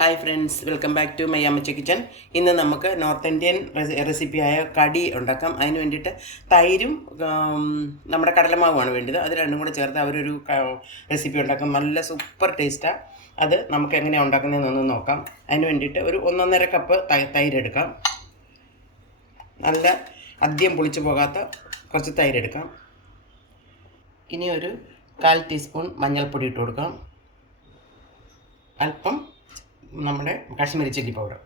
Hi friends, welcome back to my Ammachi kitchen. ഇന്ന് നമുക്ക് north Indian റെസിപ്പിയായ കടി ഉണ്ടാക്കാം. അതിന് വേണ്ടിയിട്ട് തൈരും നമ്മുടെ കടലമാവുമാണ് വേണ്ടത്. അത് രണ്ടും കൂടെ ചേർത്ത് അവരൊരു റെസിപ്പി ഉണ്ടാക്കും. നല്ല സൂപ്പർ ടേസ്റ്റാണ്. അത് നമുക്ക് എങ്ങനെയാണ് ഉണ്ടാക്കുന്നതെന്നൊന്ന് നോക്കാം. അതിന് വേണ്ടിയിട്ട് ഒരു 1.5 കപ്പ് തൈരെടുക്കാം. നല്ല അധികം പുളിച്ചു പോകാത്ത കുറച്ച് തൈരെടുക്കാം. ഇനി ഒരു 1/4 ടീസ്പൂൺ മഞ്ഞൾപ്പൊടി ഇട്ട് കൊടുക്കാം. അല്പം നമ്മുടെ കാശ്മീരി ചില്ലി പൗഡർ.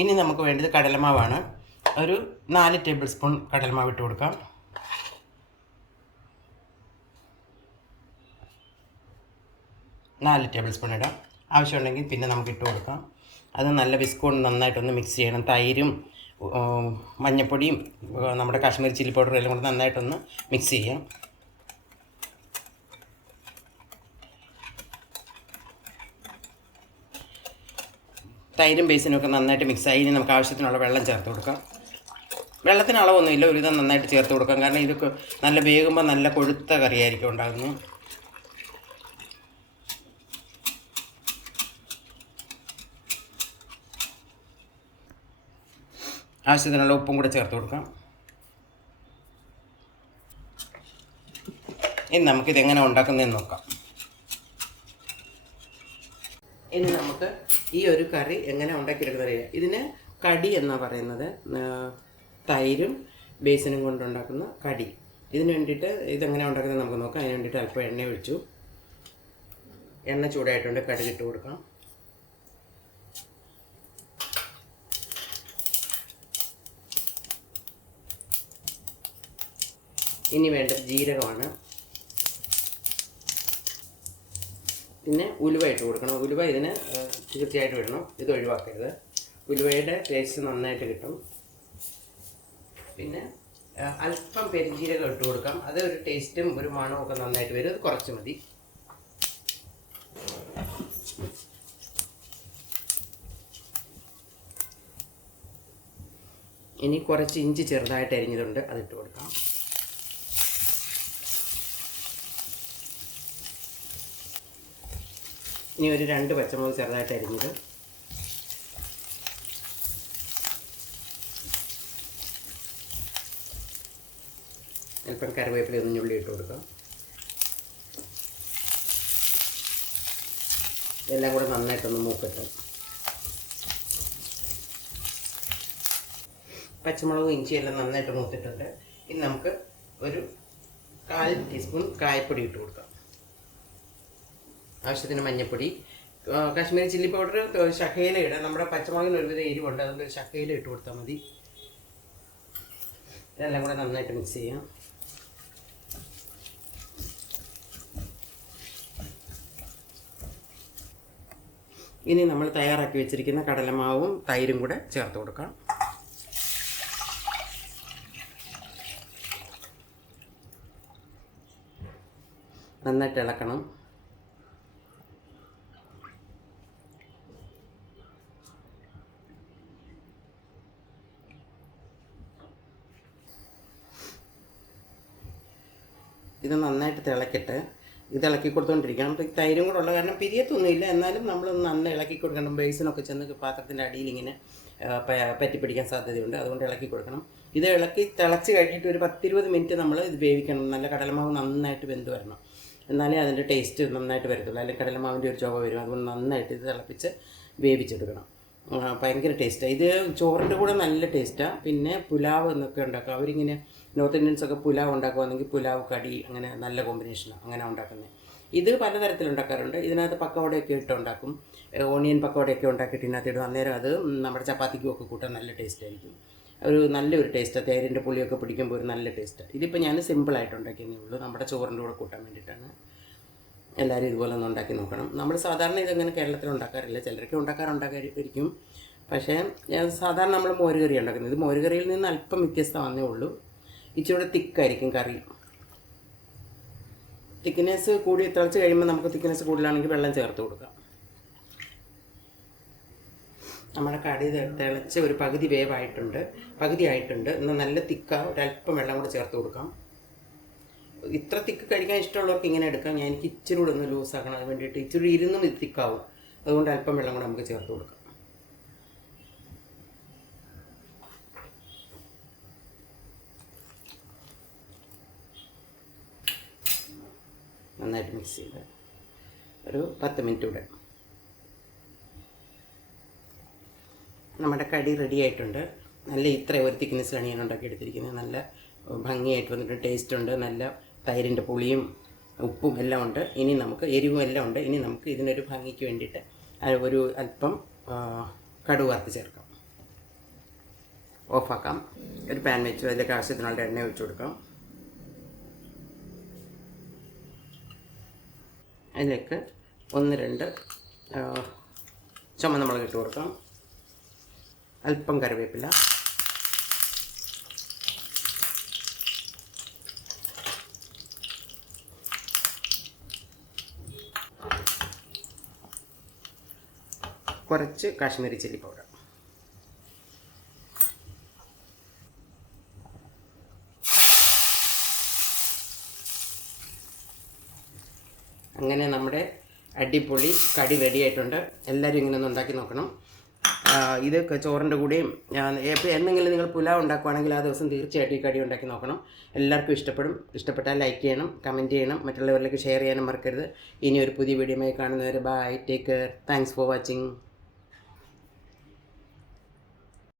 ഇനി നമുക്ക് വേണ്ടത് കടലമാവാണ്. ഒരു 4 ടേബിൾ സ്പൂൺ കടലമാവ് ഇട്ട് കൊടുക്കാം. നാല് ടേബിൾ സ്പൂൺ ഇടാം. ആവശ്യമുണ്ടെങ്കിൽ പിന്നെ നമുക്ക് ഇട്ട് കൊടുക്കാം. അത് നല്ല വിസ്കോണ്ട് നന്നായിട്ടൊന്ന് മിക്സ് ചെയ്യണം. തൈരും മഞ്ഞൾപ്പൊടിയും നമ്മുടെ കാശ്മീരി ചില്ലി പൗഡറും എല്ലാം കൂടെ നന്നായിട്ടൊന്ന് മിക്സ് ചെയ്യാം. തൈരും ബേസിനും ഒക്കെ നന്നായിട്ട് മിക്സായി. ഇനി നമുക്ക് ആവശ്യത്തിനുള്ള വെള്ളം ചേർത്ത് കൊടുക്കാം. വെള്ളത്തിന് അളവൊന്നുമില്ല, ഒരു വിധം നന്നായിട്ട് ചേർത്ത് കൊടുക്കാം. കാരണം ഇതൊക്കെ നല്ല വേകുമ്പോൾ നല്ല കൊഴുത്ത കറിയായിരിക്കും ഉണ്ടാകുന്നത്. ആവശ്യത്തിനുള്ള ഉപ്പും കൂടെ ചേർത്ത് കൊടുക്കാം. ഇനി നമുക്കിതെങ്ങനെ ഉണ്ടാക്കുന്നതെന്ന് നോക്കാം. ഇനി നമുക്ക് ഈ ഒരു കറി എങ്ങനെ ഉണ്ടാക്കിയെടുക്കുന്നത് അറിയാം. ഇതിന് കടി എന്നാണ് പറയുന്നത്. തൈരും ബേസനും കൊണ്ടുണ്ടാക്കുന്ന കടി. ഇതിന് വേണ്ടിയിട്ട് ഇതെങ്ങനെ ഉണ്ടാക്കുന്നത് നമുക്ക് നോക്കാം. അതിന് വേണ്ടിയിട്ട് അല്പം എണ്ണ ഒഴിച്ചു. എണ്ണ ചൂടായിട്ടുണ്ട്. കടുക് ഇട്ട് കൊടുക്കാം. ഇനി വേണ്ടത് ജീരകമാണ്. പിന്നെ ഉലുവ ഇട്ട് കൊടുക്കണം. ഉലുവ ഇതിന് തീർച്ചയായിട്ടും ഇടണം, ഇത് ഒഴിവാക്കരുത്. ഉലുവയുടെ ടേസ്റ്റ് നന്നായിട്ട് കിട്ടും. പിന്നെ അല്പം പെരുംജീരകം ഇട്ട് കൊടുക്കാം. അത് ഒരു ടേസ്റ്റും ഒരു മണവും ഒക്കെ നന്നായിട്ട് വരും. അത് കുറച്ച് മതി. ഇനി കുറച്ച് ഇഞ്ചി ചെറുതായിട്ട് അരിഞ്ഞതുണ്ട്, അതിട്ട് കൊടുക്കാം. ഇനി ഒരു 2 പച്ചമുളക് ചെറുതായിട്ട് അരിഞ്ഞത്, അല്പം കറിവേപ്പില ഒന്നുള്ളി ഇട്ട് കൊടുക്കാം. എല്ലാം കൂടെ നന്നായിട്ടൊന്ന് മൂക്കട്ടെ. പച്ചമുളകും ഇഞ്ചിയെല്ലാം നന്നായിട്ട് മൂത്തിട്ടുണ്ട്. ഇനി നമുക്ക് ഒരു 1/4 ടീസ്പൂൺ കായപ്പൊടി ഇട്ട് കൊടുക്കാം. ആവശ്യത്തിന് മഞ്ഞൾപ്പൊടി, കാശ്മീരി ചില്ലി പൗഡർ ശകയില ഇടാം. നമ്മുടെ പച്ചമുളകിന് ഒരുവിധം എരിവുണ്ട്, അതുകൊണ്ട് ഒരു ശകയില ഇട്ട് കൊടുത്താൽ മതി. ഇതെല്ലാം കൂടെ നന്നായിട്ട് മിക്സ് ചെയ്യാം. ഇനി നമ്മൾ തയ്യാറാക്കി വെച്ചിരിക്കുന്ന കടലമാവും തൈരും കൂടെ ചേർത്ത് കൊടുക്കാം. നന്നായിട്ട് ഇളക്കണം. ഇത് നന്നായിട്ട് തിളക്കട്ടെ. ഇത് ഇളക്കി കൊടുത്തുകൊണ്ടിരിക്കണം. അപ്പോൾ തൈരും കൂടെ ഉള്ള കാരണം പിരിയത്തൊന്നുമില്ല, എന്നാലും നമ്മളൊന്ന് നന്നായി ഇളക്കി കൊടുക്കണം. ബേസിനൊക്കെ ചെന്ന് പാത്രത്തിൻ്റെ അടിയിൽ ഇങ്ങനെ പറ്റിപ്പിടിക്കാൻ സാധ്യതയുണ്ട്, അതുകൊണ്ട് ഇളക്കി കൊടുക്കണം. ഇത് ഇളക്കി തിളച്ച് കഴിഞ്ഞിട്ട് ഒരു 10-20 മിനിറ്റ് നമ്മൾ ഇത് വേവിക്കണം. നല്ല കടലമാവ് നന്നായിട്ട് വെന്ത് വരണം, എന്നാലേ അതിൻ്റെ ടേസ്റ്റ് നന്നായിട്ട് വരത്തുള്ളൂ. അല്ലെങ്കിൽ കടലമാവിൻ്റെ ഒരു ചുവ വരും. അതുകൊണ്ട് നന്നായിട്ട് ഇത് തിളപ്പിച്ച് വേവിച്ചെടുക്കണം. ഭയങ്കര ടേസ്റ്റാണ്. ഇത് ചോറിൻ്റെ കൂടെ നല്ല ടേസ്റ്റാണ്. പിന്നെ പുലാവ് എന്നൊക്കെ ഉണ്ടാക്കുക. അവരിങ്ങനെ നോർത്ത് ഇന്ത്യൻസൊക്കെ പുലാവ് ഉണ്ടാക്കുകയാണെങ്കിൽ പുലാവ് കടി അങ്ങനെ നല്ല കോമ്പിനേഷനാണ് അങ്ങനെ ഉണ്ടാക്കുന്നത്. ഇത് പലതരത്തിലുണ്ടാക്കാറുണ്ട്. ഇതിനകത്ത് പക്കവടയൊക്കെ ഇട്ട് ഉണ്ടാക്കും. ഓണിയൻ പക്കവടയൊക്കെ ഉണ്ടാക്കിയിട്ട് ഇതിനകത്ത് ഇടും. അന്നേരം അത് നമ്മുടെ ചപ്പാത്തിക്കും ഒക്കെ കൂട്ടാൻ നല്ല ടേസ്റ്റ് ആയിരിക്കും. ഒരു നല്ലൊരു ടേസ്റ്റാണ്. തേരിൻ്റെ പുളിയൊക്കെ പിടിക്കുമ്പോൾ ഒരു നല്ല ടേസ്റ്റാണ്. ഇതിപ്പോൾ ഞാൻ സിമ്പിളായിട്ട് ഉണ്ടാക്കിയതേ ഉള്ളൂ. നമ്മുടെ ചോറിൻ്റെ കൂടെ കൂട്ടാൻ വേണ്ടിയിട്ടാണ്. എല്ലാവരും ഇതുപോലെ ഒന്ന് ഉണ്ടാക്കി നോക്കണം. നമ്മൾ സാധാരണ ഇതങ്ങനെ കേരളത്തിൽ ഉണ്ടാക്കാറില്ല. ചിലരൊക്കെ ഉണ്ടാക്കാറുണ്ടായിരിക്കും. പക്ഷേ സാധാരണ നമ്മൾ മോരുകറി ഉണ്ടാക്കുന്നത്. ഇത് മോരുകറിയിൽ നിന്ന് അല്പം വ്യത്യസ്തമാണെന്നേ ഉള്ളൂ. ഇച്ചിരി കൂടെ തിക്കായിരിക്കും കറി. തിക്നെസ് കൂടി തിളച്ച് കഴിയുമ്പോൾ നമുക്ക് തിക്നെസ് കൂടുതലാണെങ്കിൽ വെള്ളം ചേർത്ത് കൊടുക്കാം. നമ്മുടെ കടി തിളച്ച് ഒരു പകുതി ആയിട്ടുണ്ട്. എന്നാൽ നല്ല ഒരല്പം വെള്ളം കൂടെ ചേർത്ത് കൊടുക്കാം. ഇത്ര തിക്ക് കഴിക്കാൻ ഇഷ്ടമുള്ളവർക്ക് ഇങ്ങനെ എടുക്കാം. എനിക്ക് ഇച്ചിരി കൂടെ ഒന്ന് ലൂസാക്കണം. അത് വേണ്ടിയിട്ട് ഇച്ചിരി ഇരുന്നും ഇത് തിക്കാവും. അതുകൊണ്ട് അല്പം വെള്ളം കൂടെ നമുക്ക് ചേർത്ത് കൊടുക്കാം. നന്നായിട്ട് മിക്സ് ചെയ്ത് ഒരു 10 മിനിറ്റ് കൂടെ. നമ്മുടെ കടി റെഡി ആയിട്ടുണ്ട്. നല്ല ഇത്ര ഒരു തിക്നെസ്സിലാണ് ഞാൻ ഉണ്ടാക്കിയെടുത്തിരിക്കുന്നത്. നല്ല ഭംഗിയായിട്ട് വന്നിട്ട് ടേസ്റ്റ് ഉണ്ട്. നല്ല തൈരിൻ്റെ പുളിയും ഉപ്പും എല്ലാം ഉണ്ട്. ഇനി നമുക്ക് എരിവും എല്ലാം ഉണ്ട്. ഇനി നമുക്ക് ഇതിനൊരു ഭംഗിക്ക് വേണ്ടിയിട്ട് ഒരു അല്പം കടുക് വറുത്ത് ചേർക്കാം. ഓഫാക്കാം. ഒരു പാൻ വെച്ചു അതിലേക്ക് ആവശ്യത്തിനുള്ള എണ്ണ ഒഴിച്ചു കൊടുക്കാം. അതിലേക്ക് 1-2 ചുമന്ന മുളക് ഇട്ട് കൊടുക്കാം. അല്പം കറിവേപ്പില, കുറച്ച് കാശ്മീരി ചില്ലി പൗഡർ. അങ്ങനെ നമ്മുടെ അടിപൊളി കടി റെഡി ആയിട്ടുണ്ട്. എല്ലാവരും ഇങ്ങനെ ഒന്ന് ഉണ്ടാക്കി നോക്കണം. ഇത് ചോറിൻ്റെ കൂടെയും എന്തെങ്കിലും നിങ്ങൾ പുലാവ് ഉണ്ടാക്കുകയാണെങ്കിൽ ആ ദിവസം തീർച്ചയായിട്ടും ഈ കടി ഉണ്ടാക്കി നോക്കണം. എല്ലാവർക്കും ഇഷ്ടപ്പെടും. ഇഷ്ടപ്പെട്ടാൽ ലൈക്ക് ചെയ്യണം, കമൻറ്റ് ചെയ്യണം, മറ്റുള്ളവരിലേക്ക് ഷെയർ ചെയ്യാനും മറക്കരുത്. ഇനി ഒരു പുതിയ വീഡിയോയുമായി കാണുന്നവരെ bye, take care, thanks for watching.